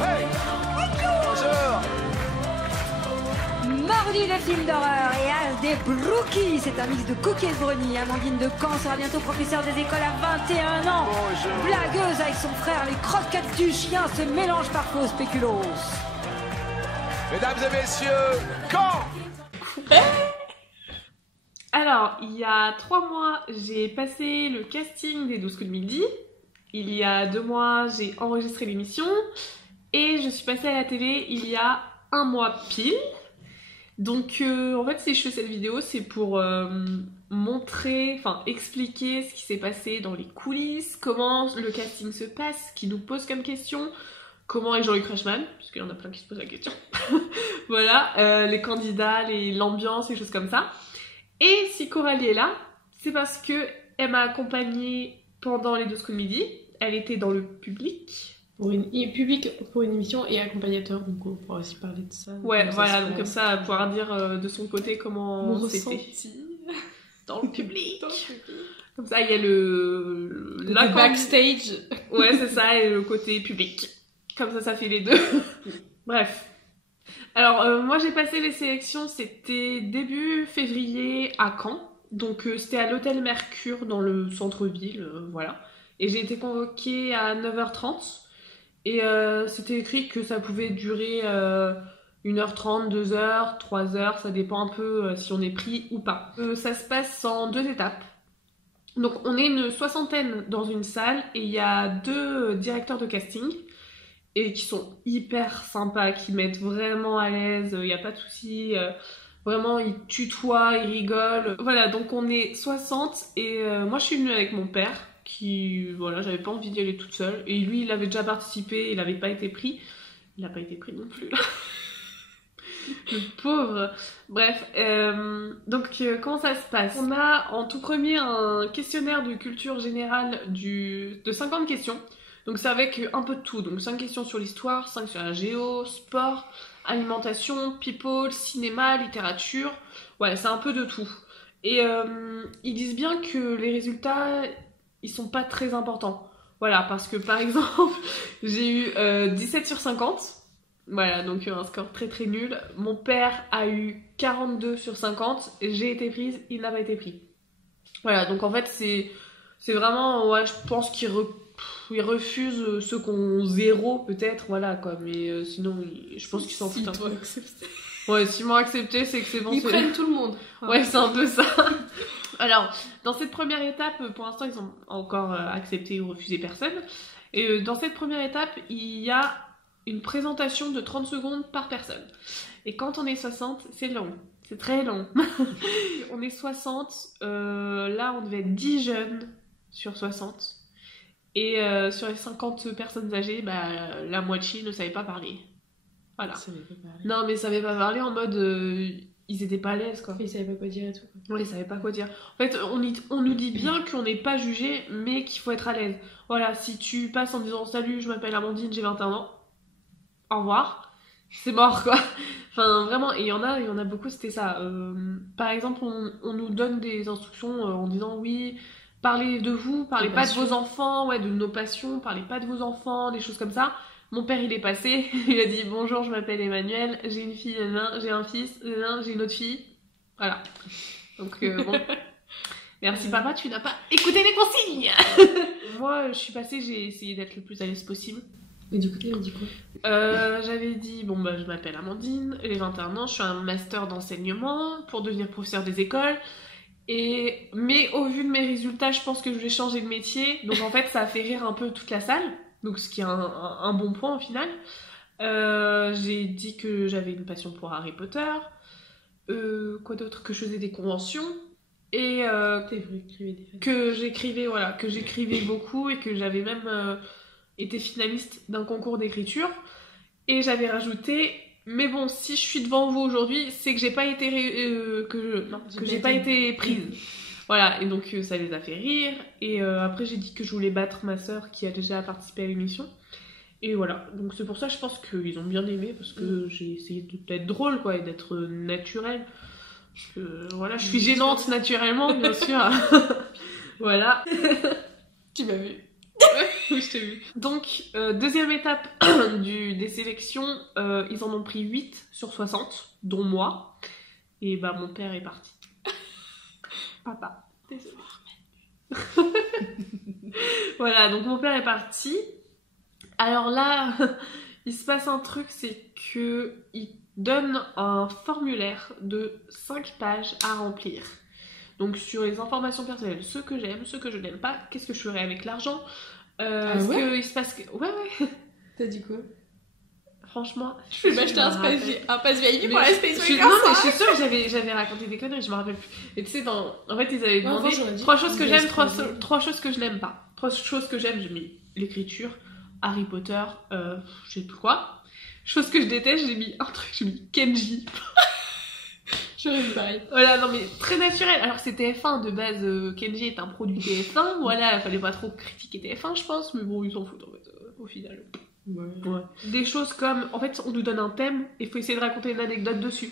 Hey! Bonjour! Mardi de film d'horreur et As des Brookies. C'est un mix de cookies et de brownies. Amandine de Caen sera bientôt professeure des écoles à 21 ans. Bonjour. Blagueuse avec son frère, les croquettes du chien se mélangent parfois au spéculoos. Mesdames et messieurs, quand? Alors, il y a 3 mois, j'ai passé le casting des 12 coups de midi. Il y a 2 mois, j'ai enregistré l'émission. Et je suis passée à la télé il y a 1 mois pile. Donc, en fait, si je fais cette vidéo, c'est pour expliquer ce qui s'est passé dans les coulisses, comment le casting se passe, qui nous pose comme question, comment est Jean-Luc Reichmann, parce qu'il y en a plein qui se posent la question. Voilà, les candidats, l'ambiance, les choses comme ça. Et si Coralie est là, c'est parce que elle m'a accompagnée pendant les 12 coups de midi. Elle était dans le public. Pour une émission et accompagnateur, donc on pourra aussi parler de ça. Ouais, voilà, donc passe. comme ça, elle pourra dire de son côté comment Mon c'était. ressenti. Dans le public. Dans le public. Comme ça, il y a le backstage. Ouais, c'est ça, et le côté public. Comme ça fait les deux. Bref. Alors, moi, j'ai passé les sélections, c'était début février à Caen. Donc, c'était à l'hôtel Mercure dans le centre-ville, voilà. Et j'ai été convoquée à 9h30. Et c'était écrit que ça pouvait durer 1h30, 2h, 3h, ça dépend un peu si on est pris ou pas. Ça se passe en 2 étapes. Donc on est une 60aine dans une salle et il y a 2 directeurs de casting et qui sont hyper sympas, qui mettent vraiment à l'aise, il n'y a pas de souci, vraiment ils tutoient, ils rigolent. Voilà, donc on est 60 et moi je suis venue avec mon père. Qui, voilà, j'avais pas envie d'y aller toute seule. Et lui, il avait déjà participé, il avait pas été pris. Il a pas été pris non plus, là. Le pauvre. Bref, donc comment ça se passe? On a en tout premier un questionnaire de culture générale de 50 questions. Donc c'est avec un peu de tout. Donc 5 questions sur l'histoire, 5 sur la géo, sport, alimentation, people, cinéma, littérature. Ouais, c'est un peu de tout. Et ils disent bien que les résultats... ils sont pas très importants. Voilà, parce que par exemple, j'ai eu 17 sur 50. Voilà, donc un score très très nul. Mon père a eu 42 sur 50. J'ai été prise, il n'a pas été pris. Voilà, donc en fait, c'est vraiment... Ouais, je pense qu'ils refusent ceux qui ont 0 peut-être, voilà quoi. Mais sinon, je pense qu'ils s'en foutent un peu. Ouais, s'ils m'ont accepté, c'est que c'est bon. Ils prennent tout le monde. Ouais, c'est un peu ça. Alors, dans cette première étape, pour l'instant, ils ont encore accepté ou refusé personne. Et dans cette première étape, il y a une présentation de 30 secondes par personne. Et quand on est 60, c'est long. C'est très long. On est 60. Là, on devait être 10 jeunes sur 60. Et sur les 50 personnes âgées, la moitié ne savait pas parler. Voilà. Non, mais ils savaient pas parler en mode... ils étaient pas à l'aise, quoi. Ils savaient pas quoi dire et tout. Ouais, ils savaient pas quoi dire. En fait, on nous dit bien qu'on n'est pas jugé, mais qu'il faut être à l'aise. Voilà, si tu passes en disant « Salut, je m'appelle Amandine, j'ai 21 ans. Au revoir. » C'est mort, quoi. Enfin, vraiment, et il y en a beaucoup, c'était ça. Par exemple, on nous donne des instructions en disant « Oui, parlez de vous, parlez pas de vos enfants, ouais, de nos passions, parlez pas de vos enfants, des choses comme ça. » Mon père, il est passé, il a dit « Bonjour, je m'appelle Emmanuel, j'ai une fille, j'ai un fils, j'ai une autre fille. » Voilà. Donc, bon. Merci papa, tu n'as pas écouté les consignes. Moi, je suis passée, j'ai essayé d'être le plus à l'aise possible. Et du coup, tu avais dit quoi? J'avais dit, je m'appelle Amandine, j'ai 21 ans, je suis un master d'enseignement pour devenir professeur des écoles. Mais au vu de mes résultats, je pense que je vais changer de métier. Donc en fait, ça a fait rire un peu toute la salle. Donc ce qui est un bon point au final. J'ai dit que j'avais une passion pour Harry Potter. Quoi d'autre? Que je faisais des conventions. Et que j'écrivais beaucoup et que j'avais même été finaliste d'un concours d'écriture. Et j'avais rajouté... Mais bon, si je suis devant vous aujourd'hui, c'est que j'ai pas été j'ai pas été prise. Voilà, et donc ça les a fait rire. Et après, j'ai dit que je voulais battre ma sœur qui a déjà participé à l'émission. Et voilà, donc c'est pour ça, je pense qu'ils ont bien aimé parce que j'ai essayé d'être drôle, quoi, et d'être naturelle. Voilà, je suis gênante naturellement, bien sûr. Voilà. Tu m'as vu. Oui, je t'ai vu. Donc, deuxième étape des sélections, ils en ont pris 8 sur 60, dont moi. Et bah, mon père est parti. Papa, désolé. Voilà, donc mon père est parti. Alors là, il se passe un truc, c'est que il donne un formulaire de 5 pages à remplir. Donc sur les informations personnelles, ce que j'aime, ce que je n'aime pas, qu'est-ce que je ferais avec l'argent, Ah ce ouais que il se passe... Ouais. T'as dit quoi? Franchement, Je vais m'acheter un pass VIP pour la Space Week. Non, mais je suis sûre que j'avais raconté des conneries, je me rappelle plus. Et tu sais, en fait, ils avaient demandé j'aurais dit 3 choses que qu'ils j'aime, avaient 3 choses que je n'aime pas. 3 choses que j'aime, j'ai mis l'écriture, Harry Potter, je sais plus quoi. Chose que je déteste, j'ai mis un truc, j'ai mis Kenji. J'aurais dit pareil. Voilà, non mais très naturel. Alors c'est TF1 de base, Kenji est un produit TF1, voilà, fallait pas trop critiquer TF1 je pense, mais bon ils s'en foutent en fait, au final. Ouais. Des choses comme, en fait on nous donne un thème et il faut essayer de raconter une anecdote dessus.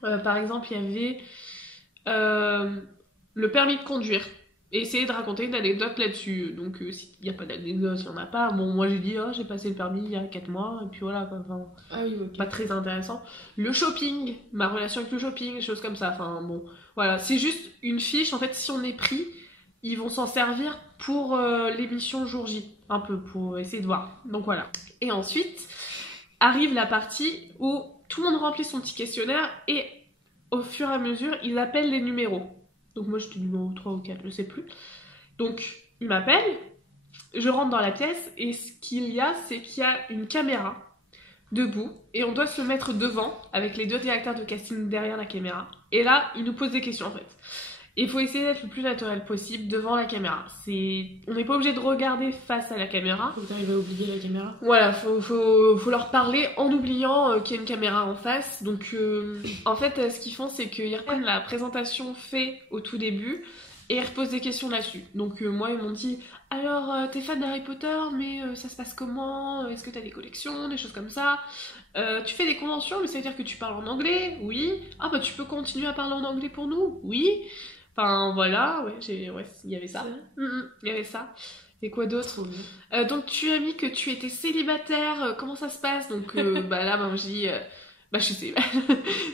Par exemple il y avait le permis de conduire et essayer de raconter une anecdote là-dessus. Donc s'il n'y a pas d'anecdote, il n'y en a pas. Bon moi j'ai dit j'ai passé le permis il y a 4 mois et puis voilà quoi. Enfin, Ah oui, ok. pas très intéressant. Le shopping, ma relation avec le shopping, des choses comme ça. Enfin bon, voilà, c'est juste une fiche. En fait, si on est pris, ils vont s'en servir pour l'émission jour J, un peu pour essayer de voir. Donc voilà. Et ensuite arrive la partie où tout le monde remplit son petit questionnaire et au fur et à mesure, ils appellent les numéros. Donc moi j'étais numéro 3 ou 4, je sais plus. Donc ils m'appellent, je rentre dans la pièce et ce qu'il y a, c'est qu'il y a une caméra debout et on doit se mettre devant avec les 2 directeurs de casting derrière la caméra. Et là, ils nous posent des questions en fait. Et il faut essayer d'être le plus naturel possible devant la caméra. On n'est pas obligé de regarder face à la caméra. Faut que t'arrives à oublier la caméra. Voilà, faut leur parler en oubliant qu'il y a une caméra en face. Donc en fait, ce qu'ils font, c'est qu'ils reprennent la présentation faite au tout début et ils reposent des questions là-dessus. Donc moi, ils m'ont dit « Alors, t'es fan d'Harry Potter, mais ça se passe comment? Est-ce que t'as des collections? Des choses comme ça. Tu fais des conventions, mais ça veut dire que tu parles en anglais? Oui. Ah bah tu peux continuer à parler en anglais pour nous? Oui. » Enfin voilà, il y avait ça. Il y avait ça. Et quoi d'autre? Donc tu as mis que tu étais célibataire, comment ça se passe? Donc bah là, je dis, je suis célibataire.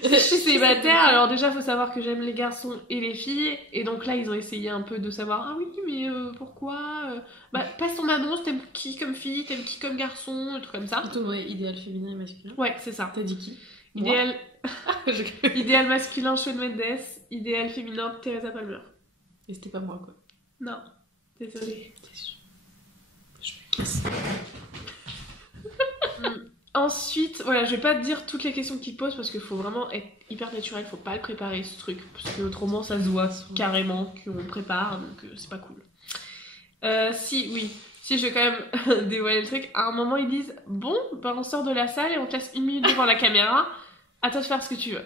Je suis célibataire, alors déjà faut savoir que j'aime les garçons et les filles. Et donc là ils ont essayé un peu de savoir, ah oui mais pourquoi? Passe ton annonce, t'aimes qui comme fille, t'aimes qui comme garçon, un truc comme ça. Plutôt idéal féminin et masculin. Ouais, c'est ça. T'as dit qui? Idéal... idéal masculin, Shawn Mendes. Idéal féminin, Teresa Palmer. Et c'était pas moi quoi. Non, désolée. Je me casse. Ensuite, voilà, je vais pas te dire toutes les questions qu'ils posent parce qu'il faut vraiment être hyper naturel, faut pas le préparer ce truc parce que autrement ça se voit carrément qu'on prépare donc c'est pas cool. Si je vais quand même dévoiler le truc. À un moment ils disent bon, on sort de la salle et on te laisse 1 minute devant la caméra, à toi de faire ce que tu veux.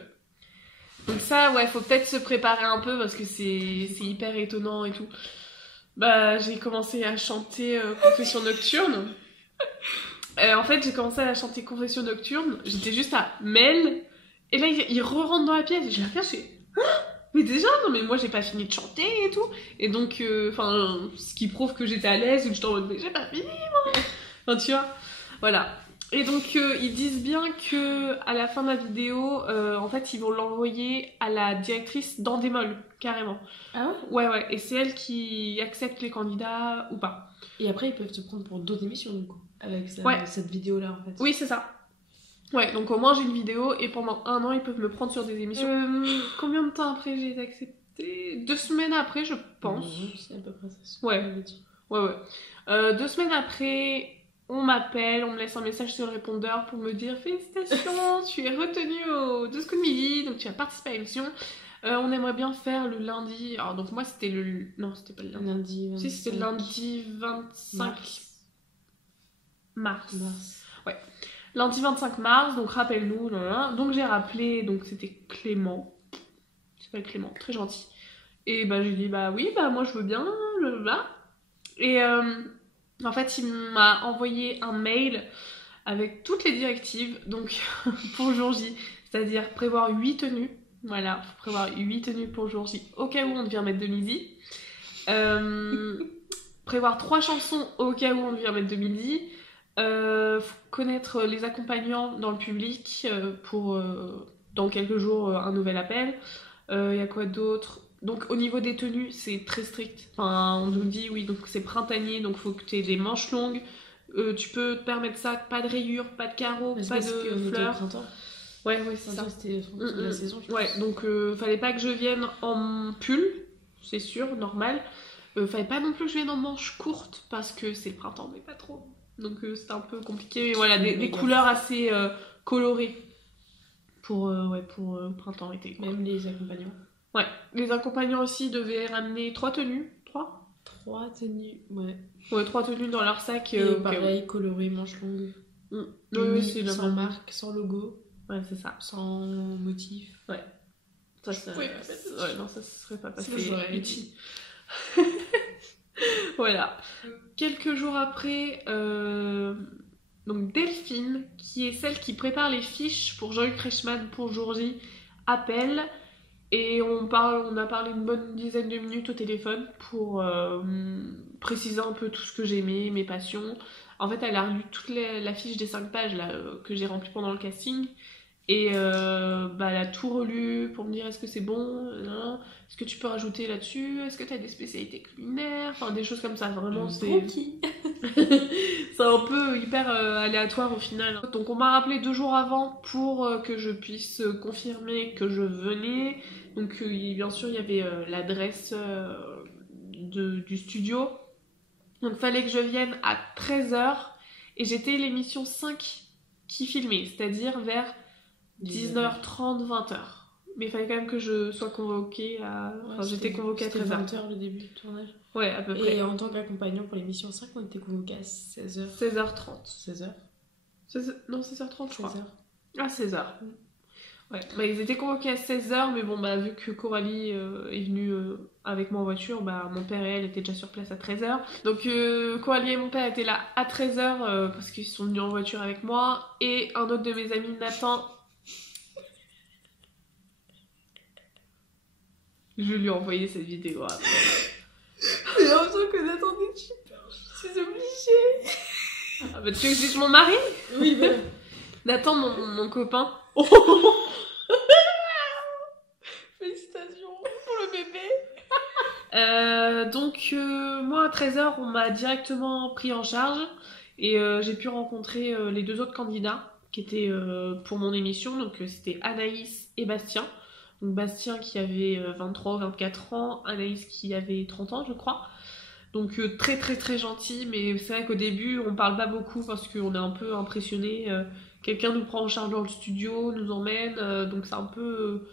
Donc ça, ouais, faut peut-être se préparer un peu parce que c'est hyper étonnant et tout. J'ai commencé à chanter Confession Nocturne. En fait, j'ai commencé à chanter Confession Nocturne. J'étais juste à Mel. Et là, il re-rentre dans la pièce. Et j'ai regardé, je fais mais déjà, non, mais moi, j'ai pas fini de chanter et tout. Et donc, ce qui prouve que j'étais à l'aise ou que j'étais en mode, mais j'ai pas fini, moi. Enfin, tu vois. Voilà. Et donc, ils disent bien que à la fin de la vidéo, en fait, ils vont l'envoyer à la directrice d'Endemol, carrément. Ah ouais? Ouais. Et c'est elle qui accepte les candidats ou pas. Et après, ils peuvent te prendre pour d'autres émissions, du coup, avec cette vidéo-là, en fait. Oui, c'est ça. Ouais, donc au moins j'ai une vidéo et pendant 1 an, ils peuvent me prendre sur des émissions. Combien de temps après j'ai été acceptée? 2 semaines après, je pense. C'est à peu près ça. Ouais. 2 semaines après, on m'appelle, on me laisse un message sur le répondeur pour me dire félicitations, tu es retenue au 12 coups de midi, donc tu as participé à l'émission. On aimerait bien faire le lundi. Alors donc moi c'était le... Non, c'était pas le lundi. Lundi 25... Si, c'était le lundi 25 mars. Ouais. Lundi 25 mars, donc rappelle-nous. Donc j'ai rappelé, donc c'était Clément. Il s'appelle Clément, très gentil. Et j'ai dit oui, moi je veux bien, blablabla. Et en fait, il m'a envoyé un mail avec toutes les directives, donc pour jour J, c'est-à-dire prévoir 8 tenues. Voilà, faut prévoir 8 tenues pour jour J, au cas où on devient maître de midi. prévoir 3 chansons au cas où on devait en mettre 2010. Faut connaître les accompagnants dans le public pour dans quelques jours un nouvel appel. Y a quoi d'autre? Donc au niveau des tenues, c'est très strict. Enfin, on nous dit oui, donc c'est printanier, donc faut que tu aies des manches longues. Tu peux te permettre ça, pas de rayures, pas de carreaux, pas de fleurs. Ouais, c'est ça. C'était la saison. Ouais, donc fallait pas que je vienne en pull, c'est sûr, normal. Fallait pas non plus que je vienne en manches courtes parce que c'est le printemps, mais pas trop. Donc c'était un peu compliqué. Mais voilà, des couleurs assez colorées pour le printemps, été. Même les accompagnants. Ouais, les accompagnants aussi devaient ramener 3 tenues. 3 tenues, ouais. Ouais, 3 tenues dans leur sac. Et pareil, coloré, manches longues. Oui, c'est sans marque, sans logo. Ouais, c'est ça. Sans motif. Ouais. Ça ouais, non, ça serait pas passé utile. Voilà. Quelques jours après, donc Delphine, qui est celle qui prépare les fiches pour Jean-Luc Reichmann pour jour J, appelle. Et on a parlé une bonne dizaine de minutes au téléphone pour préciser un peu tout ce que j'aimais, mes passions. En fait, elle a relu toute la fiche des 5 pages là, que j'ai remplie pendant le casting. Et elle a tout relu pour me dire est-ce que c'est bon, est-ce que tu peux rajouter là-dessus, est-ce que tu as des spécialités culinaires, enfin des choses comme ça. Vraiment, c'est c'est un peu hyper aléatoire au final. Donc on m'a rappelé 2 jours avant pour que je puisse confirmer que je venais. Donc bien sûr il y avait l'adresse du studio. Donc fallait que je vienne à 13h et j'étais l'émission 5 qui filmait, c'est-à-dire vers 19h30, 20h. Mais il fallait quand même que je sois convoquée à... Enfin, j'étais convoquée à 13h. 20h le début du tournage. Ouais, à peu près. Et en tant qu'accompagnant pour l'émission 5, on était convoqués à 16h. 16h30. 16h Non, 16h30, je crois. 16h. Ah, 16h. Ouais. Bah, ils étaient convoqués à 16h, mais bon, bah, vu que Coralie est venue avec moi en voiture, bah, mon père et elle étaient déjà sur place à 13h. Donc, Coralie et mon père étaient là à 13h parce qu'ils sont venus en voiture avec moi. Et un autre de mes amis, Nathan... Je lui ai envoyé cette vidéo après. J'ai l'impression que Nathan est super. Je suis obligée. Ah bah tu veux que je dise mon mari? Oui, bah. Nathan, mon copain. Félicitations pour le bébé. Donc moi à 13h on m'a directement pris en charge et j'ai pu rencontrer les 2 autres candidats qui étaient pour mon émission. Donc c'était Anaïs et Bastien. Donc Bastien qui avait 23 ou 24 ans, Anaïs qui avait 30 ans je crois. Donc très très très gentil, mais c'est vrai qu'au début on parle pas beaucoup parce qu'on est un peu impressionné. Quelqu'un nous prend en charge dans le studio, nous emmène, donc c'est un peu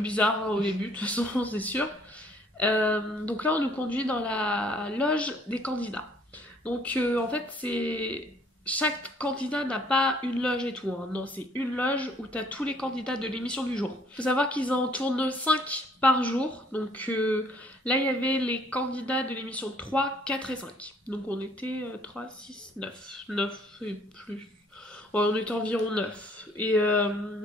bizarre hein, au début de toute façon c'est sûr. Donc là on nous conduit dans la loge des candidats. Donc en fait c'est... Chaque candidat n'a pas une loge et tout, hein. Non, c'est une loge où t'as tous les candidats de l'émission du jour. Faut savoir qu'ils en tournent 5 par jour, donc là il y avait les candidats de l'émission 3, 4 et 5. Donc on était 3, 6, 9. 9 et plus. Ouais, on était environ 9. Et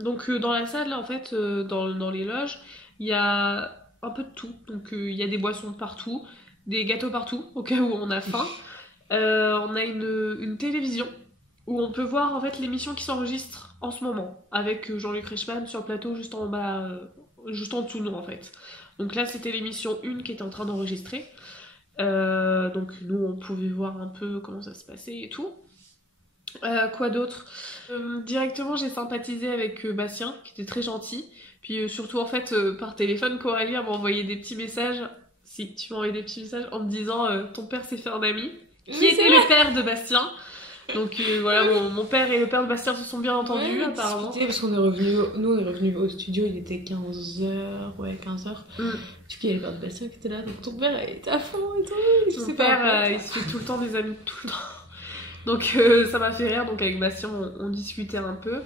donc dans la salle, en fait, dans les loges, il y a un peu de tout. Donc il y a des boissons partout, des gâteaux partout, au cas où on a faim. On a une télévision où on peut voir en fait l'émission qui s'enregistre en ce moment avec Jean-Luc Reichmann sur le plateau juste en bas, juste en dessous de nous en fait. Donc là c'était l'émission 1 qui était en train d'enregistrer. Donc nous on pouvait voir un peu comment ça se passait et tout. Quoi d'autre? Directement j'ai sympathisé avec Bastien qui était très gentil. Puis surtout en fait par téléphone Coralie m'a envoyé des petits messages. Si tu m'as envoyé des petits messages en me disant ton père s'est fait un ami. Qui était le père de Bastien. Donc voilà, mon père et le père de Bastien se sont bien entendus apparemment. Parce qu'on est revenus au studio, il était 15h, 15h. Du coup, il y avait le père de Bastien qui était là, donc ton père était à fond et tout. Mon père, il se fait tout le temps des amis, tout le temps. Donc ça m'a fait rire, donc avec Bastien on discutait un peu.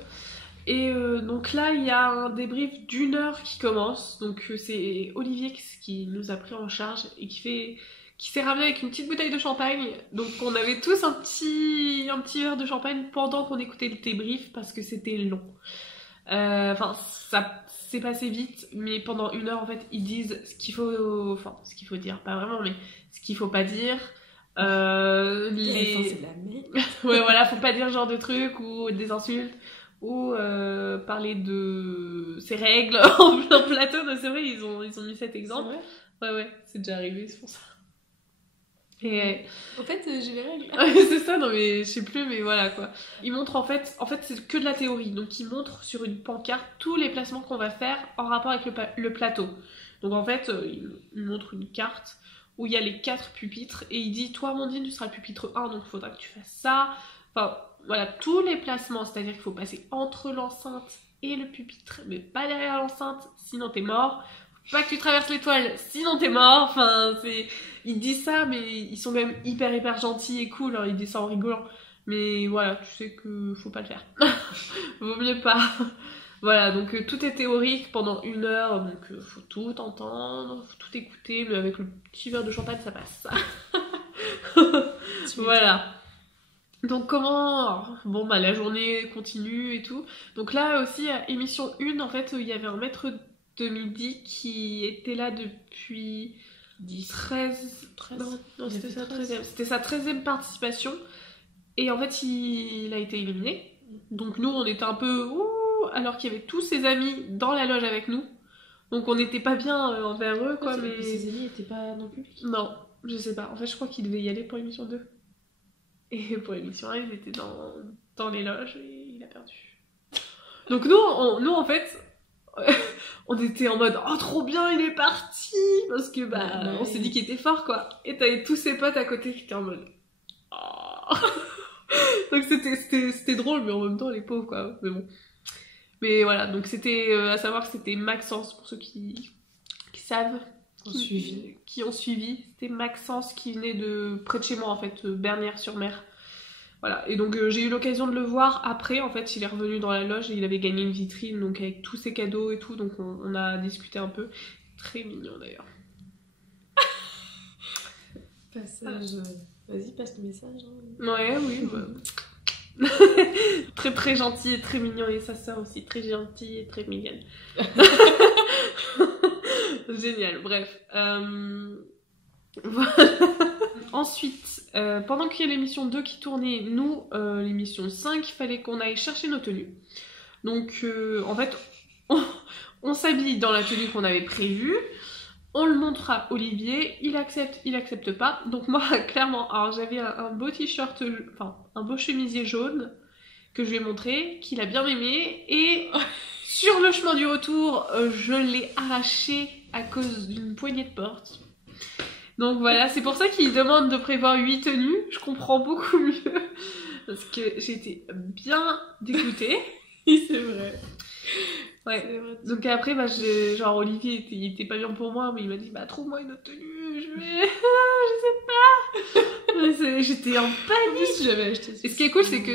Et donc là, il y a un débrief d'1 heure qui commence. Donc c'est Olivier qui nous a pris en charge et qui s'est ramené avec une petite bouteille de champagne. Donc on avait tous un petit verre de champagne pendant qu'on écoutait le débrief parce que c'était long. Enfin, ça s'est passé vite, mais pendant 1 heure, en fait, ils disent ce qu'il faut dire, pas vraiment, mais ce qu'il faut pas dire. Enfin, c'est de la merde. Ouais, voilà, faut pas dire ce genre de trucs ou des insultes ou parler de ses règles en plein plateau. Non, c'est vrai, ils ont mis cet exemple. Ouais, c'est déjà arrivé, c'est pour ça. Et En fait, j'ai les règles. c'est ça, non mais je sais plus, mais voilà quoi. Ils montrent en fait c'est que de la théorie. Donc ils montrent sur une pancarte tous les placements qu'on va faire en rapport avec le plateau. Donc en fait, ils montrent une carte où il y a les 4 pupitres et il dit toi Amandine tu seras le pupitre 1 donc il faudra que tu fasses ça. Enfin voilà, tous les placements, c'est-à-dire qu'il faut passer entre l'enceinte et le pupitre, mais pas derrière l'enceinte, sinon t'es mort. Faut pas que tu traverses l'étoile, sinon t'es mort. Enfin, ils disent ça, mais ils sont quand même hyper gentils et cool, alors ils disent ça en rigolant. Mais voilà, tu sais que faut pas le faire. Vaut mieux pas. Voilà, donc tout est théorique pendant 1 heure, donc faut tout entendre, faut tout écouter, mais avec le petit verre de champagne, ça passe. Voilà. Donc comment... Bon, bah la journée continue et tout. Donc là aussi, à émission 1, en fait, il y avait un maître de midi qui était là depuis 13... Non, c'était sa 13e. C'était sa 13e participation. Et en fait, il a été éliminé. Donc nous, on était un peu... Ouh, alors qu'il y avait tous ses amis dans la loge avec nous. Donc on n'était pas bien envers eux, quoi. Mais ses amis n'étaient pas dans le public. Non, je sais pas. En fait, je crois qu'il devait y aller pour l'émission 2. Et pour l'émission 1, il était dans les loges et il a perdu. Donc nous en fait, on était en mode « Oh, trop bien, il est parti !» Parce que, on s'est dit qu'il était fort, quoi. Et t'avais tous ses potes à côté qui étaient en mode « Oh !» Donc c'était drôle, mais en même temps, les pauvres, quoi. Mais bon. Mais voilà, donc c'était à savoir que c'était Maxence, pour ceux qui savent, qui ont suivi. C'était Maxence qui venait de près de chez moi, en fait, Bernières-sur-Mer. Voilà, et donc j'ai eu l'occasion de le voir après, en fait, il est revenu dans la loge et il avait gagné une vitrine, donc avec tous ses cadeaux et tout, donc on a discuté un peu. Très mignon d'ailleurs. Passage. Vas-y, passe le message. Hein. Ouais, oui. Très gentil et très mignon, et sa sœur aussi très gentille et très mignonne. Génial, bref. Voilà. Ensuite, pendant qu'il y a l'émission 2 qui tournait, nous, l'émission 5, il fallait qu'on aille chercher nos tenues. Donc, en fait, on s'habille dans la tenue qu'on avait prévue. On le montre à Olivier, il accepte pas. Donc moi, clairement, alors j'avais un beau t-shirt, un beau chemisier jaune que je lui ai montré, qu'il a bien aimé. Et sur le chemin du retour, je l'ai arraché à cause d'une poignée de porte. Donc voilà, c'est pour ça qu'il demande de prévoir 8 tenues. Je comprends beaucoup mieux. Parce que j'étais bien dégoûtée. Oui, c'est vrai. Ouais. Donc après, genre Olivier, il était pas bien pour moi, mais il m'a dit trouve-moi une autre tenue. Je sais pas. J'étais en panique. J'avais acheté ça. Et ce qui est cool, c'est que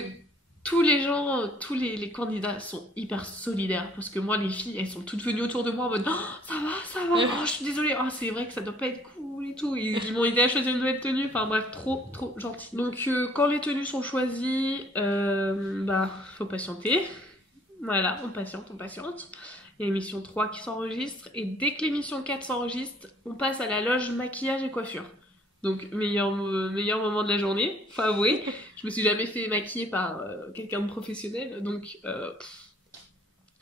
tous les gens, tous les candidats sont hyper solidaires. Parce que moi, les filles, elles sont toutes venues autour de moi en mode ça va, je suis désolée, c'est vrai que ça doit pas être cool et tout. Ils m'ont aidé à choisir une nouvelle tenue. Enfin bref, trop gentil. Donc quand les tenues sont choisies, faut patienter. Voilà, on patiente. Il y a l'émission 3 qui s'enregistre, et dès que l'émission 4 s'enregistre, on passe à la loge maquillage et coiffure. Donc, meilleur moment de la journée, faut avouer. Je me suis jamais fait maquiller par quelqu'un de professionnel, donc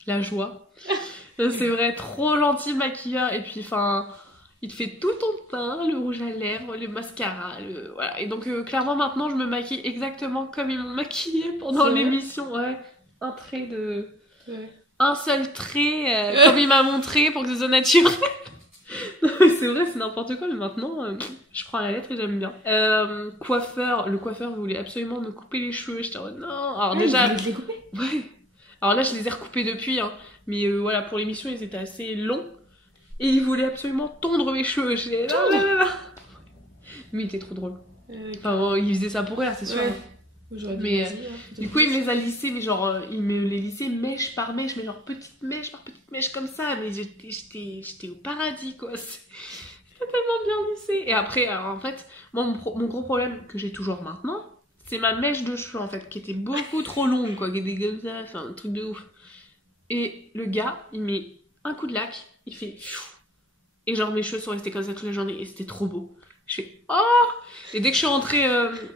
la joie. C'est vrai, trop gentil maquilleur, et puis il te fait tout ton teint, le rouge à lèvres, le mascara, voilà. Et donc clairement maintenant je me maquille exactement comme ils m'ont maquillée pendant l'émission, ouais. Un trait de... Ouais. Un seul trait, comme il m'a montré, pour que ce soit naturel. Non mais c'est vrai, c'est n'importe quoi, mais maintenant, je prends la lettre et j'aime bien. Le coiffeur voulait absolument me couper les cheveux, j'étais en mode non. Alors déjà... Il voulait te les couper ? Ouais. Alors là, je les ai recoupés depuis, hein. Mais voilà, pour l'émission, ils étaient assez longs. Et il voulait absolument tondre mes cheveux. J'étais non. Mais il était trop drôle. Il faisait ça pour rire, c'est sûr. Ouais. Mais du coup il me les a lissés, mais genre il me les lissait mèche par mèche, mais genre petite mèche par petite mèche comme ça, mais j'étais au paradis quoi, c'est tellement bien lissé. Et après, alors en fait, moi mon gros problème que j'ai toujours maintenant, c'est ma mèche de cheveux en fait, qui était beaucoup trop longue quoi, qui était comme ça, enfin un truc de ouf. Et le gars, il met un coup de lac, il fait pfiou, et genre mes cheveux sont restés comme ça toute la journée, et c'était trop beau. Je fais oh. Et dès que je suis rentrée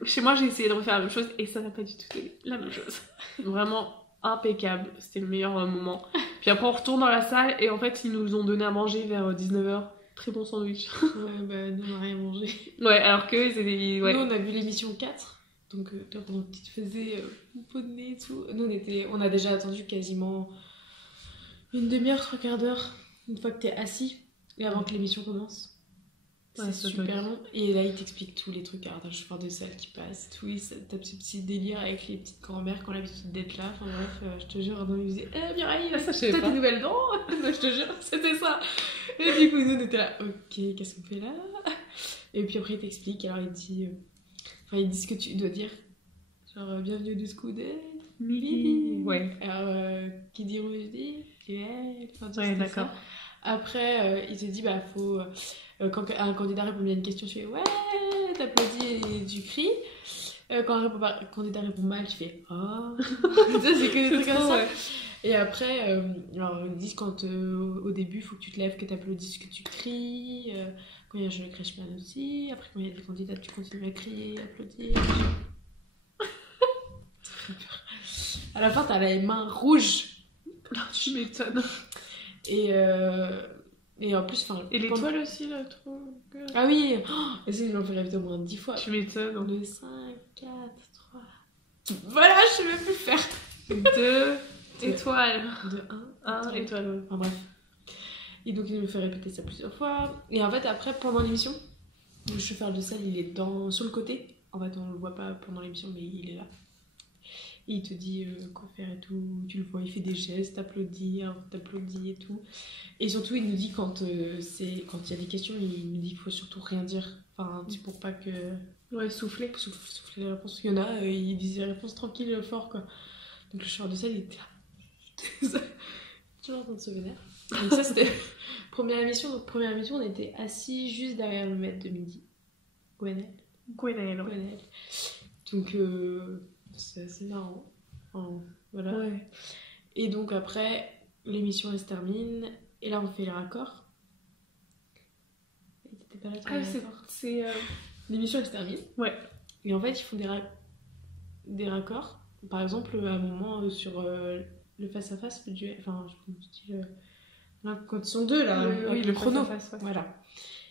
chez moi, j'ai essayé de refaire la même chose et ça n'a pas du tout été la même chose. Vraiment impeccable, c'était le meilleur moment. Puis après on retourne dans la salle et en fait ils nous ont donné à manger vers 19h. Très bon sandwich. Ouais, bah nous on n'a rien mangé. Ouais, alors que c'était... Ouais. Nous on a vu l'émission 4, donc toi pendant que tu te faisais pot de nez et tout, nous on a déjà attendu quasiment une demi-heure, 3/4 d'heure, une fois que t'es assis et avant que l'émission commence. Ouais, C'est super long. Et là, il t'explique tous les trucs. Alors, t'as le chauffeur de salle qui passe, tout. Il tape ce petit délire avec les petites grand-mères qui ont l'habitude d'être là. Enfin, bref, je te jure, il disait Mireille, ça, je savais t'as pas. tes nouvelles dents. Je te jure, c'était ça. Et du coup, nous, on était là, ok, qu'est-ce qu'on fait là? Et puis après, il t'explique. Alors, il dit ce que tu dois dire. Genre, bienvenue du Scoudel. Midi. Ouais. Alors, qui dit rouge dit enfin, ouais, d'accord. Ça. Après, il te dit, bah, faut. Quand un candidat répond bien à une question, tu fais ouais, t'applaudis et tu cries. Quand un candidat répond mal, tu fais oh. Ça, c'est que des trucs comme ça. Ouais. Et après, alors, ils disent quand au début, il faut que tu te lèves, que t'applaudisses, que tu cries. Quand il y a un jeu de crèche-man aussi. Après, quand il y a des candidats, tu continues à crier, applaudir. À la fin, t'as les mains rouges. Tu m'étonnes. Et en plus, enfin. Et l'étoile aussi, là, trop. Ah oui! Et ça, ils l'ont fait répéter au moins 10 fois. Tu m'étonnes. 2, 5, 4, 3. Voilà, je sais même plus faire. 2 étoiles. 2, 1 étoile. Enfin bref. Et donc, il nous fait répéter ça plusieurs fois. Et en fait, après, pendant l'émission, le chauffeur de salle, il est sur le côté. En fait, on le voit pas pendant l'émission, mais il est là. Et il te dit quoi faire et tout. Tu le vois, il fait des gestes, t'applaudis et tout. Et surtout, il nous dit quand il y a des questions, il nous dit qu'il faut surtout rien dire. Enfin, c'est pour pas que... Ouais, souffler les réponses. Il y en a, il disait les réponses tranquilles, fort, quoi. Donc le chauffeur de salle, il était là. Toujours en train de se vénère. Donc ça, c'était première émission. Donc première émission, on était assis juste derrière le maître de midi. Gwenel. Donc... c'est assez marrant. Enfin, voilà. Ouais. Et donc après, l'émission elle se termine. Et là, on fait les raccords. Et t'étais pas là, c'est l'émission elle se termine. Ouais. Et en fait, ils font des raccords. Par exemple, à un moment, sur le face-à-face, le duel. Enfin, je dis quand ils sont deux, là. Oui, le chrono. Face, ouais. Voilà.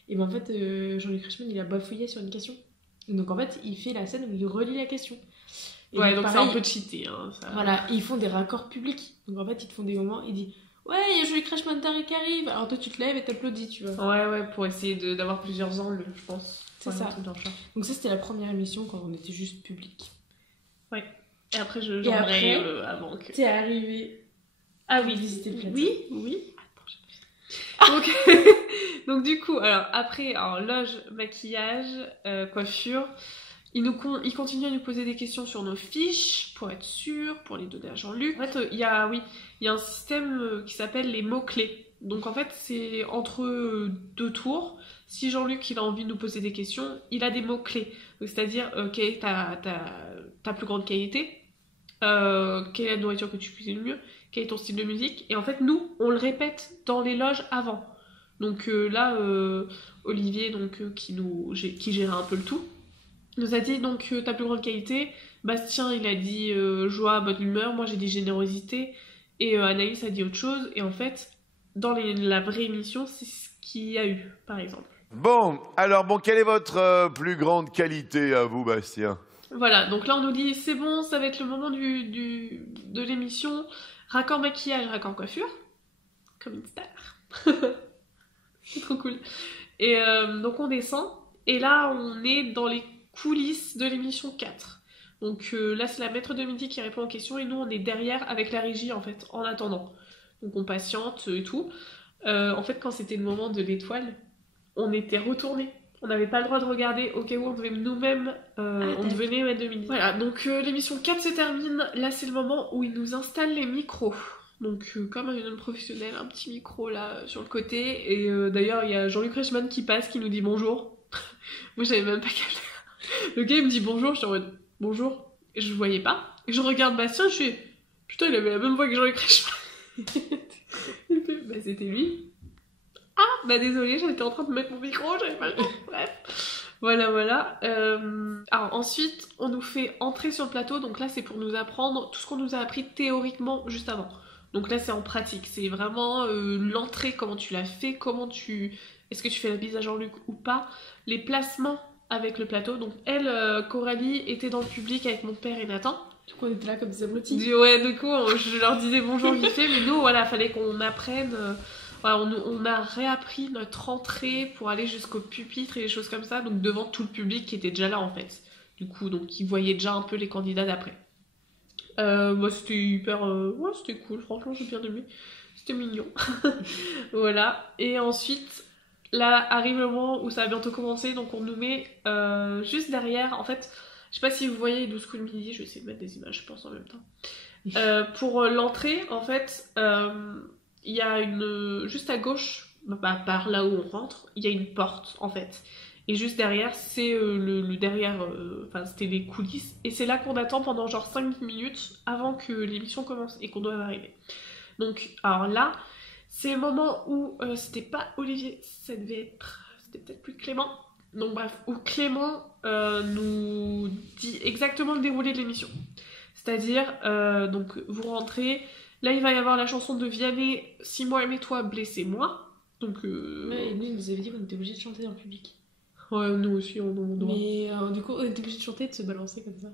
Et ben en fait, Jean-Luc Reichmann, il a bafouillé sur une question. Et donc en fait, il fait la scène où il relit la question. Et ouais, donc pareil, c'est un peu cheaté. Hein, ça... Voilà, ils font des raccords publics. Donc en fait, ils te font des moments, ils disent ouais, il y a Jean-Luc Reichmann qui arrive. Alors toi, tu te lèves et t'applaudis, tu vois. Ouais, pour essayer d'avoir plusieurs angles, je pense. C'est ça. Donc ça, c'était la première émission quand on était juste public. Ouais. Et après, j'embraye avant que... T'es arrivé. Ah oui, visiter le plateau. Oui. Donc du coup, alors après, loge, maquillage, coiffure, il continue à nous poser des questions sur nos fiches pour être sûr, pour les donner à Jean-Luc. En fait, il y a un système qui s'appelle les mots-clés. Donc en fait, c'est entre 2 tours. Si Jean-Luc il a envie de nous poser des questions, il a des mots-clés. C'est-à-dire, quelle est ta plus grande qualité, quelle est la nourriture que tu cuisines le mieux, quel est ton style de musique. Et en fait, nous, on le répète dans les loges avant. Donc là, Olivier, donc, qui gérait un peu le tout, nous a dit donc ta plus grande qualité. Bastien, il a dit joie, bonne humeur. Moi, j'ai dit générosité. Et Anaïs a dit autre chose. Et en fait, dans la vraie émission, c'est ce qu'il y a eu, par exemple. Bon, alors, quelle est votre plus grande qualité à vous, Bastien? Voilà, donc là, on nous dit, c'est bon, ça va être le moment de l'émission. Raccord maquillage, raccord coiffure. Comme une star. C'est trop cool. Et donc, on descend. Et là, on est dans les coulisses de l'émission 4. Donc là, c'est la maître de midi qui répond aux questions. Et nous, on est derrière avec la régie, en fait, en attendant. Donc, on patiente et tout. En fait, quand c'était le moment de l'étoile, on était retournés. On n'avait pas le droit de regarder au cas où on devait nous-mêmes, on devenait maître de midi. Voilà, donc l'émission 4 se termine. Là, c'est le moment où ils nous installent les micros. Donc, comme un homme professionnel, un petit micro là sur le côté. Et d'ailleurs, il y a Jean-Luc Reichmann qui passe, qui nous dit bonjour. Moi, j'avais même pas capté. Le gars, il me dit bonjour. Je suis en mode bonjour. Et je voyais pas. Et je regarde Bastien, je suis putain, il avait la même voix que Jean-Luc Reichmann. Il fait bah, c'était lui. Ah, bah désolé, j'étais en train de mettre mon micro, j'avais pas le temps. Bref. Voilà, voilà. Alors ensuite, on nous fait entrer sur le plateau. Donc là, c'est pour nous apprendre tout ce qu'on nous a appris théoriquement juste avant. Donc là, c'est en pratique. C'est vraiment l'entrée, comment tu l'as fait, est-ce que tu fais la bise à Jean-Luc ou pas. Les placements avec le plateau. Donc elle, Coralie, était dans le public avec mon père et Nathan. Du coup, on était là comme des abrutis. Ouais, du coup, je leur disais bonjour vite fait. Mais nous, voilà, fallait qu'on apprenne... Voilà, on a réappris notre entrée pour aller jusqu'au pupitre et des choses comme ça, donc devant tout le public qui était déjà là en fait. Du coup, donc ils voyaient déjà un peu les candidats d'après. Moi c'était hyper... Ouais, c'était cool, franchement j'ai bien aimé. C'était mignon. Voilà. Et ensuite, là arrive le moment où ça va bientôt commencer, donc on nous met juste derrière, en fait, je sais pas si vous voyez 12 coups de midi, je vais essayer de mettre des images je pense en même temps. Pour l'entrée, en fait... il y a juste à gauche, par là où on rentre, il y a une porte en fait. Et juste derrière, c'est le derrière, enfin c'était les coulisses. Et c'est là qu'on attend pendant genre 5 minutes avant que l'émission commence et qu'on doit arriver. Donc, alors là, c'est le moment où c'était pas Olivier, c'était peut-être plus Clément. Donc bref, où Clément nous dit exactement le déroulé de l'émission. C'est-à-dire, donc vous rentrez... Là, il va y avoir la chanson de Vianney, Si moi aimais-toi, blessez-moi. Donc, Ouais, et nous, il nous avait dit qu'on était obligés de chanter dans le public. Ouais, nous aussi, on doit. Mais du coup, on était obligés de chanter et de se balancer comme ça.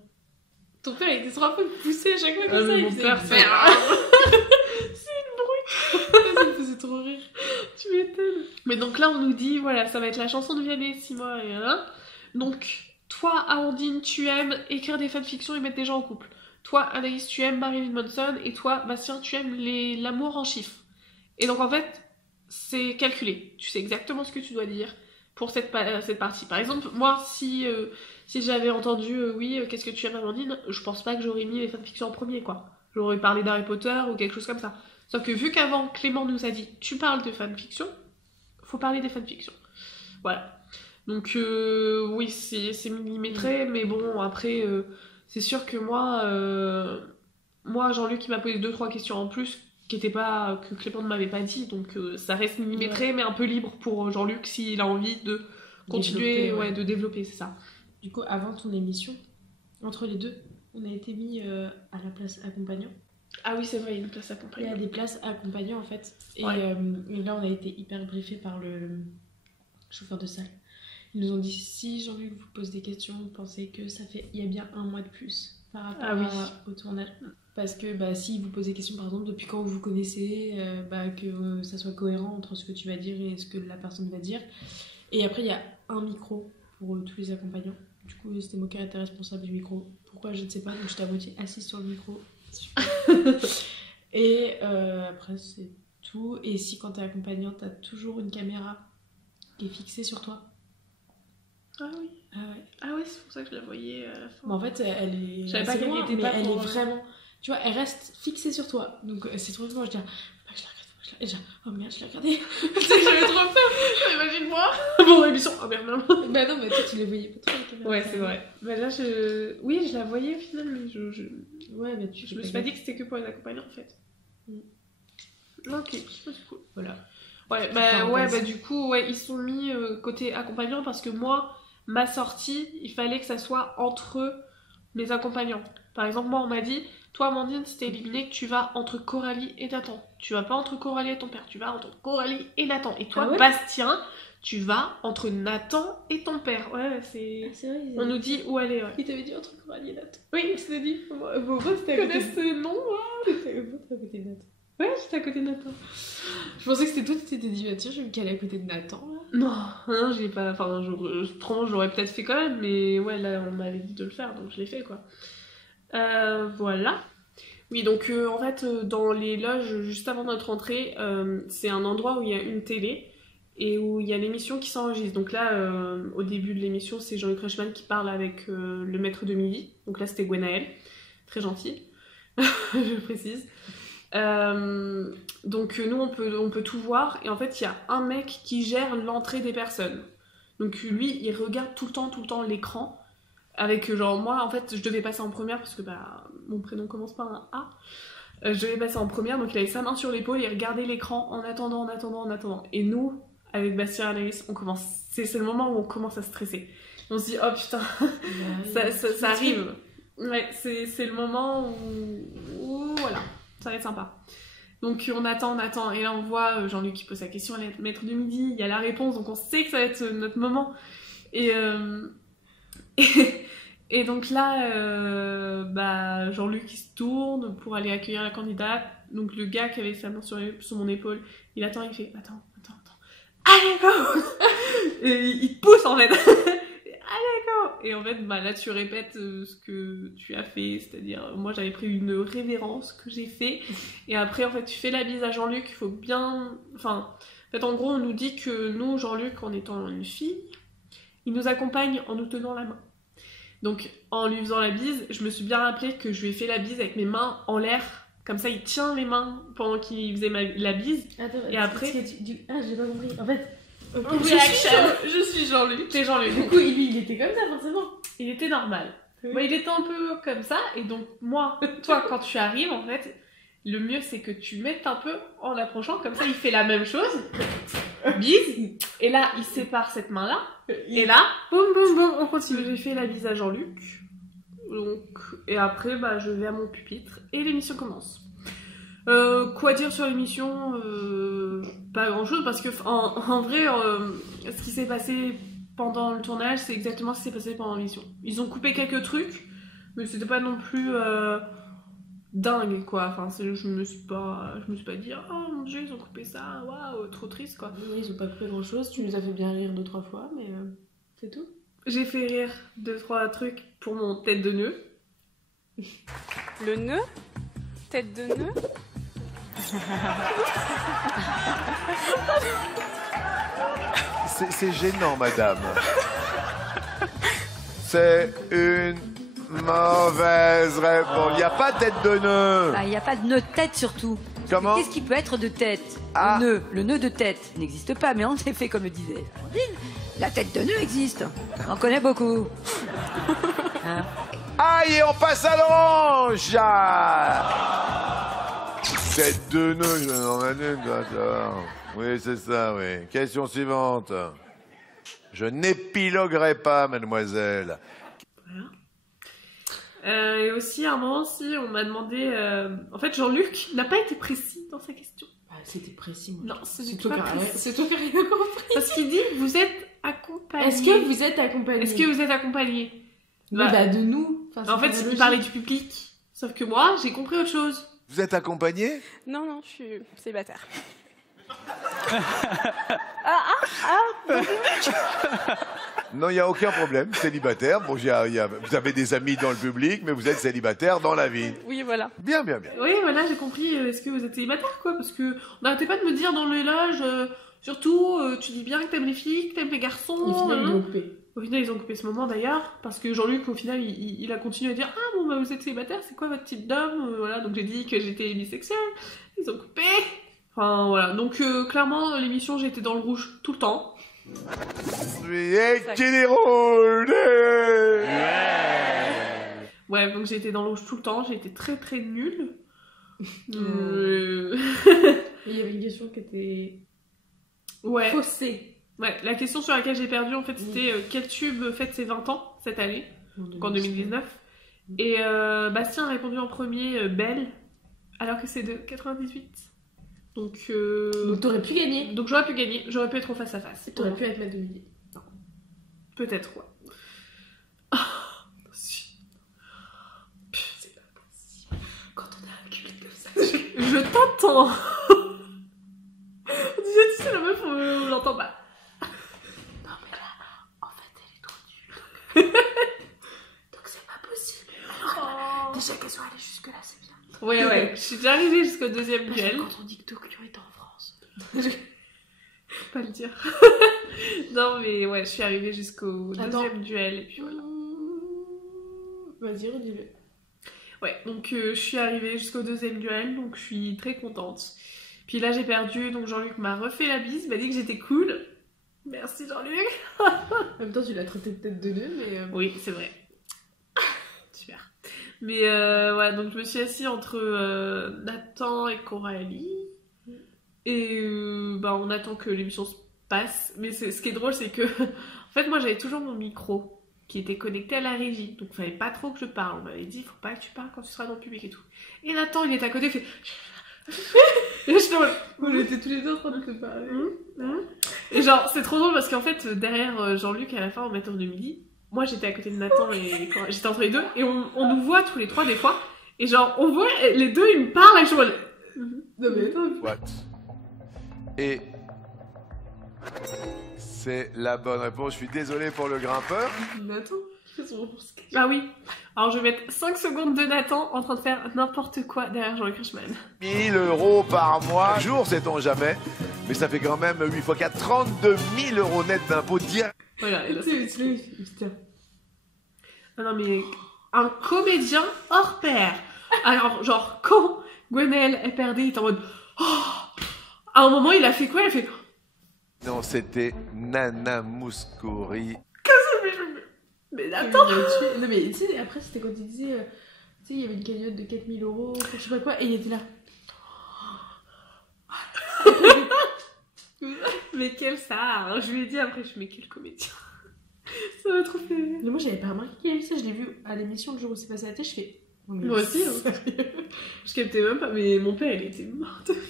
Ton père, il était trop un peu poussé à chaque fois comme ça. Mon père, c'est... C'est une bruit. Ça me faisait trop rire. Tu m'étonnes. Mais donc là, on nous dit, voilà, ça va être la chanson de Vianney, Si moi et là. Donc, toi, Amandine, tu aimes écrire des fanfictions et mettre des gens en couple. Toi, Anaïs, tu aimes Marilyn Manson, et toi, Bastien, tu aimes l'amour en chiffres. Et donc, en fait, c'est calculé. Tu sais exactement ce que tu dois dire pour cette partie. Par exemple, moi, si j'avais entendu oui, qu'est-ce que tu aimes, Amandine, je pense pas que j'aurais mis les fanfictions en premier, quoi. J'aurais parlé d'Harry Potter ou quelque chose comme ça. Sauf que vu qu'avant, Clément nous a dit, tu parles de fanfiction, faut parler des fanfictions. Voilà. Donc, oui, c'est millimétré, mais bon, après... c'est sûr que moi Jean-Luc il m'a posé 2-3 questions en plus que Clément ne m'avait pas dit, donc ça reste millimétré mais un peu libre pour Jean-Luc s'il a envie de continuer de développer, c'est ça. Du coup, avant ton émission, entre les deux, on a été mis à la place accompagnant. Ah oui, c'est vrai, il y a une place Il y accompagnant. a des places accompagnant en fait. Et, Ouais. et là, on a été hyper briefé par le chauffeur de salle. Ils nous ont dit, si Jean-Luc vous pose des questions, pensez que il y a bien un mois de plus par rapport au tournage. Parce que s'il vous pose des questions, par exemple, depuis quand vous vous connaissez, que ça soit cohérent entre ce que tu vas dire et ce que la personne va dire. Et après, il y a un micro pour tous les accompagnants. Du coup, c'était moi qui étais responsable du micro. Pourquoi, je ne sais pas, donc j'étais à moitié assise sur le micro. Super. Et après, c'est tout. Et si quand t'es accompagnante, t'as toujours une caméra qui est fixée sur toi. Ah oui. Ah ouais. Ah ouais, c'est pour ça que je la voyais à la fin. Mais en fait, elle est. Je savais pas assez qu'elle loin, était mais pas elle pour- est vraiment. Tu vois, elle reste fixée sur toi. Donc c'est trop souvent, je dis, faut pas que je la regarde, faut que je la. Et genre, oh merde, je l'ai regardée. Tu sais, j'avais trop peur. Imagine-moi. Bon, émission. Oh merde, non. Bah non, mais toi, tu les voyais pas trop la caméra. Ouais, c'est vrai. Bah là, oui, je la voyais au final, mais Ouais, mais je me suis pas dit que c'était que pour les accompagnants en fait. Ok, c'est cool. Voilà. Ouais, du coup, ouais, ils sont mis côté accompagnant parce que moi, ma sortie, il fallait que ça soit entre mes accompagnants. Par exemple, moi, on m'a dit, toi, Amandine, si t'es éliminée, tu vas entre Coralie et Nathan. Tu vas pas entre Coralie et ton père, tu vas entre Coralie et Nathan. Et toi, Ah ouais Bastien, tu vas entre Nathan et ton père. Ouais, c'est... C'est vrai, On nous dit où aller, ouais. Il t'avait dit entre Coralie et Nat. Oui, je t'ai dit. Pourquoi c'était Tu à côté connais ce nom, moi C'était à côté de Nat. Ouais, j'étais à côté de Nathan. Je pensais que c'était toi qui t'étais dit, tiens, je vais me caler à côté de Nathan. Là. Non, j'ai pas... Enfin, autrement, je l'aurais peut-être fait quand même, mais ouais, là, on m'avait dit de le faire, donc je l'ai fait, quoi. Voilà. Oui, donc, en fait, dans les loges, juste avant notre entrée, c'est un endroit où il y a une télé et où il y a l'émission qui s'enregistre. Donc là, au début de l'émission, c'est Jean-Luc Reichmann qui parle avec le maître de midi. Donc là, c'était Gwenaël. Très gentil, je précise. Donc nous on peut tout voir et en fait il y a un mec qui gère l'entrée des personnes, donc lui il regarde tout le temps l'écran avec genre moi en fait je devais passer en première parce que mon prénom commence par un A, je devais passer en première donc il avait sa main sur l'épaule, il regardait l'écran en attendant et nous avec Bastien et Anaïs c'est le moment où on commence à stresser On se dit, oh putain, ça arrive. Ouais, c'est le moment où voilà, ça va être sympa. Donc on attend, et là on voit Jean-Luc qui pose sa question à la maître de midi, il y a la réponse, donc on sait que ça va être notre moment. Et donc là, Jean-Luc il se tourne pour aller accueillir la candidate. Donc le gars qui avait sa main sur mon épaule, il attend, il fait attends. Allez go. Et il pousse en fait. Allez go. Et en fait là tu répètes ce que tu as fait, c'est-à-dire moi j'avais pris une révérence que j'ai fait, et après en fait tu fais la bise à Jean-Luc, il faut bien, enfin en fait en gros on nous dit que nous Jean-Luc en étant une fille, il nous accompagne en nous tenant la main. Donc en lui faisant la bise, je me suis bien rappelé que je lui ai fait la bise avec mes mains en l'air. Comme ça, il tient les mains pendant qu'il faisait la bise. Attends, et après... Ah, j'ai pas compris. En fait... Je suis Jean-Luc. T'es Jean-Luc. Du coup, lui, il était comme ça, forcément. Il était normal. Oui. Ouais, il était un peu comme ça. Et donc, moi, toi, quand tu arrives, en fait, le mieux, c'est que tu mettes un peu en approchant. Comme ça, il fait la même chose. Bise. Et là, il sépare cette main-là. Et là, boum, boum, boum, on continue. J'ai fait la bise à Jean-Luc. Donc, et après, je vais à mon pupitre et l'émission commence. Quoi dire sur l'émission? Pas grand chose, parce que en vrai, ce qui s'est passé pendant le tournage, c'est exactement ce qui s'est passé pendant l'émission. Ils ont coupé quelques trucs, mais c'était pas non plus dingue quoi. Enfin, je me suis pas dit oh mon dieu, ils ont coupé ça, waouh, trop triste quoi. Ils ont pas coupé grand chose, tu nous as fait bien rire 2-3 fois, mais c'est tout. J'ai fait rire 2-3 trucs pour mon tête de nœud. Le nœud? Tête de nœud? C'est gênant, madame. C'est une mauvaise réponse. Il n'y a pas de tête de nœud. Il n'y a pas de nœud de tête surtout. Comment? Qu'est-ce qui peut être de tête? Ah. Le nœud de tête n'existe pas, mais en effet, comme le disait Amandine, la tête de nœud existe. On en connaît beaucoup. Hein? Aïe, et on passe à l'orange. Tête de nœud, je n'en ai une, d'accord. Oui, c'est ça, oui. Question suivante. Je n'épiloguerai pas, mademoiselle. Voilà. Et aussi, à un moment, on m'a demandé... En fait, Jean-Luc n'a pas été précis dans sa question. C'était précis, moi. Non, c'est toi qui n'as rien compris. Parce qu'il dit, vous êtes accompagné. Est-ce que vous êtes accompagné? De nous. Enfin, en fait, il parlait du public. Sauf que moi, j'ai compris autre chose. Vous êtes accompagné? Non, je suis célibataire. Non, il n'y a aucun problème. Célibataire. Bon, vous avez des amis dans le public, mais vous êtes célibataire dans la vie. Oui, voilà. Bien. Oui, voilà, j'ai compris. Est-ce que vous êtes célibataire, quoi? Parce que on n'arrêtait pas de me dire dans les loges, surtout, tu dis bien que t'aimes les filles, que t'aimes les garçons. Au final, ils ont coupé. Au final, ils ont coupé ce moment d'ailleurs, parce que Jean-Luc, au final, il a continué à dire ah bon, vous êtes célibataire, c'est quoi votre type d'homme? Voilà, donc j'ai dit que j'étais bisexuelle. Ils ont coupé. Enfin voilà, donc clairement, l'émission, j'étais dans le rouge tout le temps. Et qui est rouge? Ouais, donc j'ai été dans le rouge tout le temps, j'ai été très très nulle. Il y avait une question qui était faussée. Ouais, la question sur laquelle j'ai perdu, en fait, c'était quel tube fête ses 20 ans cette année, en 2019. Et Bastien a répondu en premier Belle, alors que c'est de 98. Donc t'aurais pu gagner. Donc j'aurais pu gagner, j'aurais pu être au face à face. T'aurais pu être maître de midi. Peut-être, ouais. C'est pas possible. Quand on a un culte comme ça. Je t'entends. Tu sais, la meuf, on l'entend pas. Non, mais là, en fait, elle est trop nulle. Donc c'est pas possible. Déjà qu'elle soit allée jusque-là, c'est bien. Ouais, je suis déjà arrivée jusqu'au deuxième duel. Quand on dit que Tokyo est en France. Pas le dire. Non, mais ouais, je suis arrivée jusqu'au deuxième duel. Et puis voilà. Vas-y, redis-le. Ouais, donc je suis arrivée jusqu'au deuxième duel, donc je suis très contente. Puis là, j'ai perdu, donc Jean-Luc m'a refait la bise, m'a dit que j'étais cool. Merci Jean-Luc. En même temps, tu l'as traité de tête de nœud, mais... Oui, c'est vrai. Super. Mais ouais, donc je me suis assise entre Nathan et Coralie. Et on attend que l'émission se passe. Mais ce qui est drôle, c'est que... En fait, moi, j'avais toujours mon micro. qui était connecté à la régie. Donc, il fallait pas trop que je parle. On m'avait dit, faut pas que tu parles quand tu seras dans le public et tout. Et Nathan, il est à côté, il fait... Et je On était tous les deux en train de se parler. Et genre, c'est trop drôle parce qu'en fait, derrière Jean-Luc, à la fin, au matin de midi, moi j'étais à côté de Nathan et j'étais entre les deux, et on nous voit tous les trois des fois, et genre, on voit les deux, ils me parlent, et je vois. Non mais attends. What? Et c'est la bonne réponse. Je suis désolé pour le grimpeur. Nathan, fait son sketch. Ah oui. Alors je vais mettre 5 secondes de Nathan en train de faire n'importe quoi derrière Jean-Luc Reichmann. 1 000 € par mois, jour, sait-on jamais. Mais ça fait quand même 8 x 4, 32 000 € net d'impôts directs. Voilà, et là, Tu sais, putain. ah non mais un comédien hors pair. Alors genre quand Gwenaëlle est perdue, il était en mode oh. À un moment il a fait quoi? Il a fait Non, c'était Nana Mouskouri. mais Nathan. Non mais tu sais, après c'était quand il disait, tu sais, il y avait une cagnotte de 4 000 €, pour je sais pas quoi, et il était là. Mais quel star. Je lui ai dit après, je fais mais quel comédien. Ça m'a trop fait rire. Mais moi j'avais pas remarqué qu'il y avait ça, je l'ai vu à l'émission le jour où c'est passé à la télé, je fais... Moi aussi, hein. Je captais même pas, mais mon père il était mort de rire.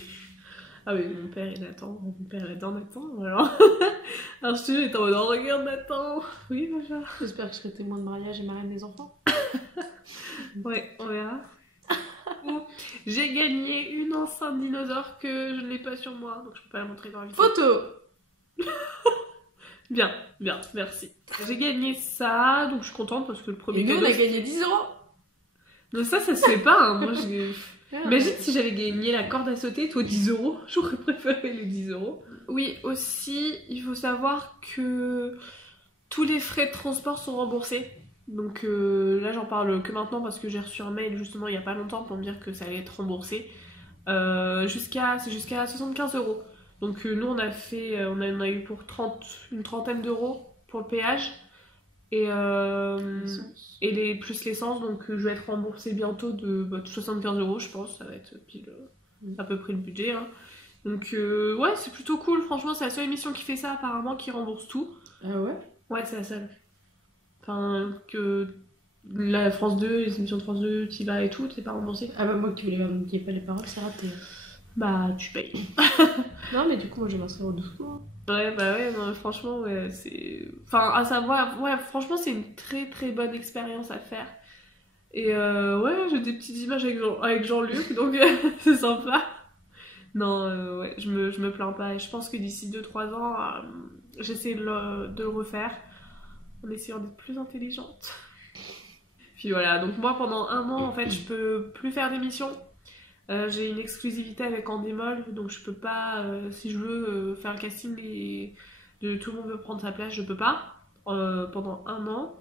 Ah oui, mon père et Nathan, mon père adore Nathan, alors. Alors je te jure, il était en mode oh, regarde Nathan. Oui, bonjour. J'espère que je serai témoin de mariage et marraine des enfants. Ouais, on verra. J'ai gagné une enceinte dinosaure que je ne l'ai pas sur moi, donc je peux pas la montrer dans la vidéo. Photo. Bien, bien, merci. J'ai gagné ça, donc je suis contente parce que le premier Et nous on cadeau, a gagné 10 €. non, ça se fait pas, hein. Moi, imagine si j'avais gagné la corde à sauter, toi 10 €, j'aurais préféré les 10 €. Oui, aussi, il faut savoir que tous les frais de transport sont remboursés. Donc là, j'en parle que maintenant parce que j'ai reçu un mail justement il y a pas longtemps pour me dire que ça allait être remboursé. C'est jusqu'à 75 €. Donc nous, on en a eu pour une trentaine d'euros pour le péage. Et plus l'essence, donc je vais être remboursée bientôt de 75 €, je pense, ça va être pile à peu près le budget. Hein. Donc ouais, c'est plutôt cool, franchement, c'est la seule émission qui fait ça apparemment, qui rembourse tout. Ah ouais? Ouais, c'est la seule. Enfin, que la France 2, les émissions de France 2, Tiba et tout, c'est pas remboursé. Ah bah moi qui voulais m'indiquer pas les paroles, c'est raté. Bah, tu payes. Non mais du coup, moi je vais m'inscrire en dessous. Ouais, bah ouais, non, franchement, ouais, c'est... Enfin, à savoir, ouais, franchement, c'est une très très bonne expérience à faire. Et ouais, j'ai des petites images avec Jean-Luc, donc c'est sympa. Non, ouais, je me plains pas. Et je pense que d'ici 2-3 ans, j'essaie de le refaire en essayant d'être plus intelligente. Puis voilà, donc moi, pendant 1 an, en fait, je peux plus faire d'émissions. J'ai une exclusivité avec Endemol, donc je peux pas, si je veux faire le casting et tout le monde veut prendre sa place, je peux pas, pendant 1 an.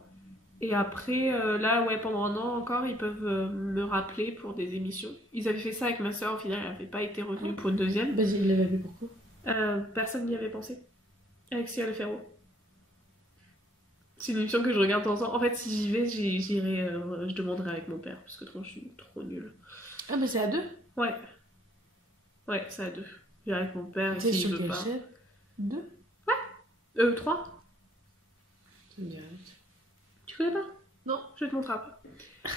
Et après, là, ouais, pendant 1 an encore, ils peuvent me rappeler pour des émissions. Ils avaient fait ça avec ma soeur, au final, elle n'avait pas été retenue pour une deuxième. Vas-y, il l'avait appelé pourquoi? Personne n'y avait pensé. Avec Cyril Ferraud. C'est une émission que je regarde de temps en temps. En fait, si j'y vais, j'irai, je demanderai avec mon père, parce que je suis trop nulle. Ah mais c'est à 2? Ouais. Ouais, c'est à 2. J'irai avec mon père et C'est s'il sur veut pas. 2? 3. Ça me dit rien. Tu connais pas? Non, je vais te montrer après.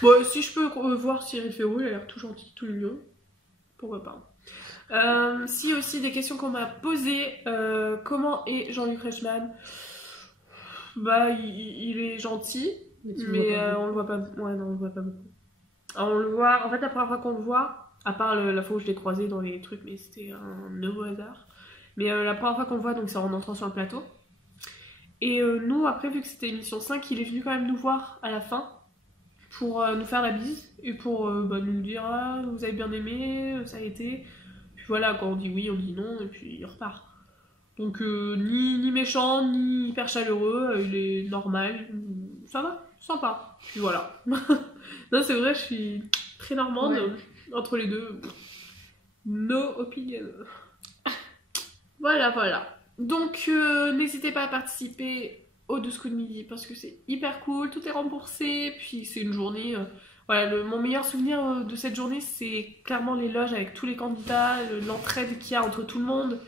Bon, si je peux voir Cyril Ferraud, il a l'air tout gentil, tout mignon. Pourquoi pas. Si aussi des questions qu'on m'a posées. Comment est Jean-Luc Reichmann? Bah, il est gentil, mais on le voit pas. Ouais, non, on le voit pas beaucoup. Alors, on le voit. En fait, la première fois qu'on le voit, à part la fois où je l'ai croisé dans les trucs, mais c'était un heureux hasard. Mais la première fois qu'on le voit, donc c'est en entrant sur le plateau. Et nous, après, vu que c'était émission 5, il est venu quand même nous voir à la fin pour nous faire la bise et pour nous dire ah, vous avez bien aimé, ça a été. Puis voilà, quand on dit oui, on dit non, et puis il repart. Donc ni méchant, ni hyper chaleureux, il est normal, ça va, sympa. Puis voilà. Non, c'est vrai, je suis très normande, ouais. Entre les deux. No opinion. Voilà. Donc, n'hésitez pas à participer au 12 coups de midi parce que c'est hyper cool, tout est remboursé, puis c'est une journée... Voilà, mon meilleur souvenir de cette journée, c'est clairement l'éloge avec tous les candidats, l'entraide qu'il y a entre tout le monde,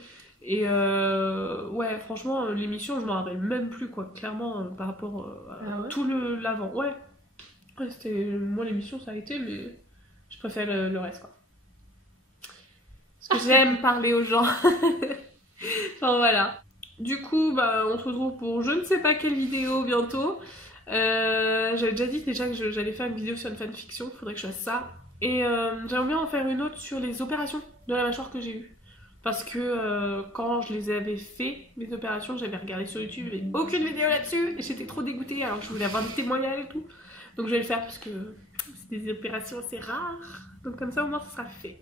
Et ouais, franchement, l'émission, je m'en rappelle même plus, quoi, clairement, par rapport à tout l'avant. Ouais, c'était... Moi, l'émission, ça a été, mais je préfère le reste, quoi. Parce que j'aime parler aux gens. Enfin, voilà. Du coup, bah, on se retrouve pour je ne sais pas quelle vidéo bientôt. J'avais déjà dit déjà que j'allais faire une vidéo sur une fanfiction, faudrait que je fasse ça. Et j'aimerais bien en faire une autre sur les opérations de la mâchoire que j'ai eues. Parce que quand je les avais fait, mes opérations, j'avais regardé sur YouTube, il n'y avait aucune vidéo là-dessus, et j'étais trop dégoûtée, alors je voulais avoir des témoignages et tout. Donc je vais le faire parce que c'est des opérations assez rares, donc comme ça au moins ça sera fait.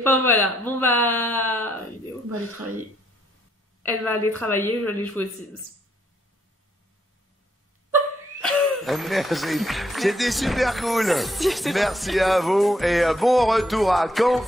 Enfin voilà, bon bah... On va aller travailler. Elle va aller travailler, je vais aller jouer aux Sims. Merci. C'était super cool. Merci à vous et bon retour à Caen.